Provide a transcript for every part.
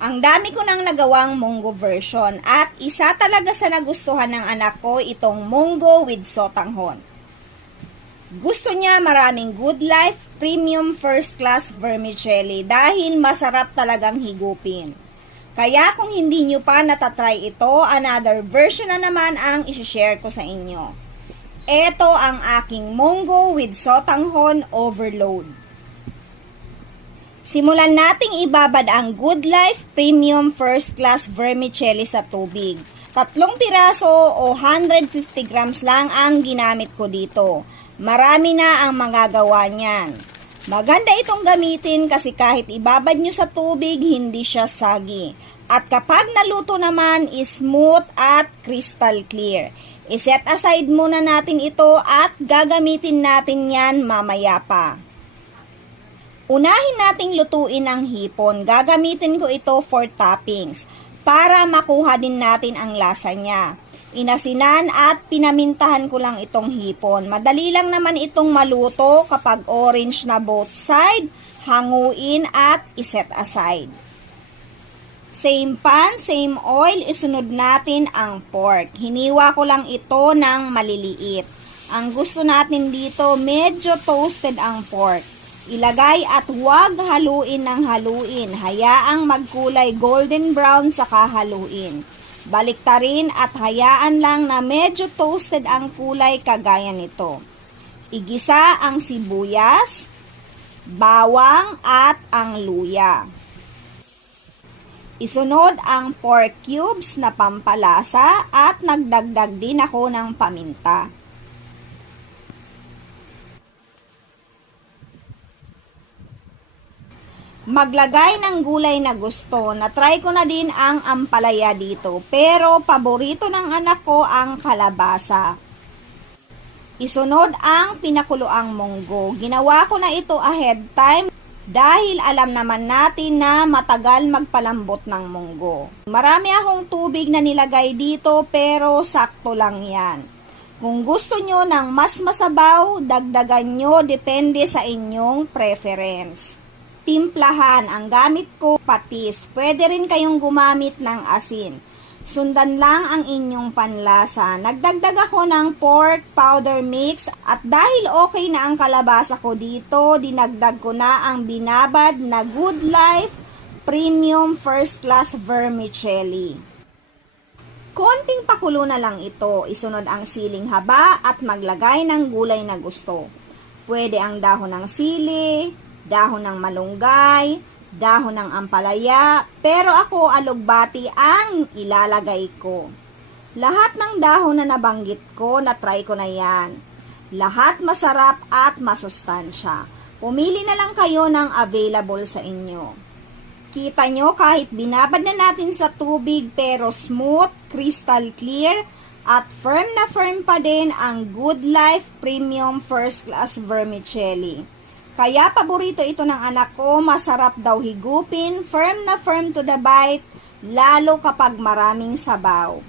Ang dami ko nang nagawang munggo version at isa talaga sa nagustuhan ng anak ko itong munggo with sotanghon. Gusto niya maraming Good Life Premium First Class Vermicelli dahil masarap talagang higupin. Kaya kung hindi nyo pa natatry ito, another version na naman ang isishare ko sa inyo. Ito ang aking munggo with sotanghon overload. Simulan nating ibabad ang Good Life Premium First Class Vermicelli sa tubig. 3 piraso o 150 grams lang ang ginamit ko dito. Marami na ang magagawa niyan. Maganda itong gamitin kasi kahit ibabad nyo sa tubig, hindi siya sagi. At kapag naluto naman, smooth at crystal clear. I-set aside muna natin ito at gagamitin natin yan mamaya pa. Unahin nating lutuin ang hipon. Gagamitin ko ito for toppings para makuha din natin ang lasa niya. Inasinan at pinamintahan ko lang itong hipon. Madali lang naman itong maluto kapag orange na both side, hanguin at iset aside. Same pan, same oil, isunod natin ang pork. Hiniwa ko lang ito ng maliliit. Ang gusto natin dito, medyo toasted ang pork. Ilagay at huwag haluin ng haluin. Hayaang magkulay golden brown saka haluin. Baliktarin at hayaan lang na medyo toasted ang kulay kagaya nito. Igisa ang sibuyas, bawang at ang luya. Isunod ang pork cubes na pampalasa at nagdagdag din ako ng paminta. Maglagay ng gulay na gusto. Na-try ko na din ang ampalaya dito. Pero paborito ng anak ko ang kalabasa. Isunod ang pinakuloang munggo. Ginawa ko na ito ahead time dahil alam naman natin na matagal magpalambot ng munggo. Marami akong tubig na nilagay dito pero sakto lang yan. Kung gusto nyo ng mas masabaw, dagdagan nyo depende sa inyong preference. Timplahan, ang gamit ko patis. Pwede rin kayong gumamit ng asin. Sundan lang ang inyong panlasa. Nagdagdag ako ng pork powder mix at dahil okay na ang kalabasa ko dito, dinagdag ko na ang binabad na Good Life Premium First Class Vermicelli. Konting pakulo na lang ito. Isunod ang siling haba at maglagay ng gulay na gusto. Pwede ang dahon ng sili, dahon ng malunggay, dahon ng ampalaya, pero ako alugbati ang ilalagay ko. Lahat ng dahon na nabanggit ko, na-try ko na yan. Lahat masarap at masustansya. Pumili na lang kayo ng available sa inyo. Kita nyo kahit binabad na natin sa tubig pero smooth, crystal clear, at firm na firm pa din ang Good Life Premium First Class Vermicelli. Kaya paborito ito ng anak ko, masarap daw higupin, firm na firm to the bite, lalo kapag maraming sabaw.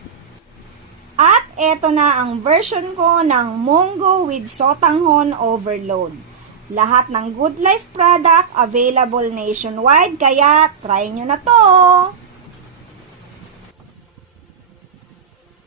At eto na ang version ko ng munggo with sotanghon overload. Lahat ng Good Life product available nationwide, kaya try nyo na to!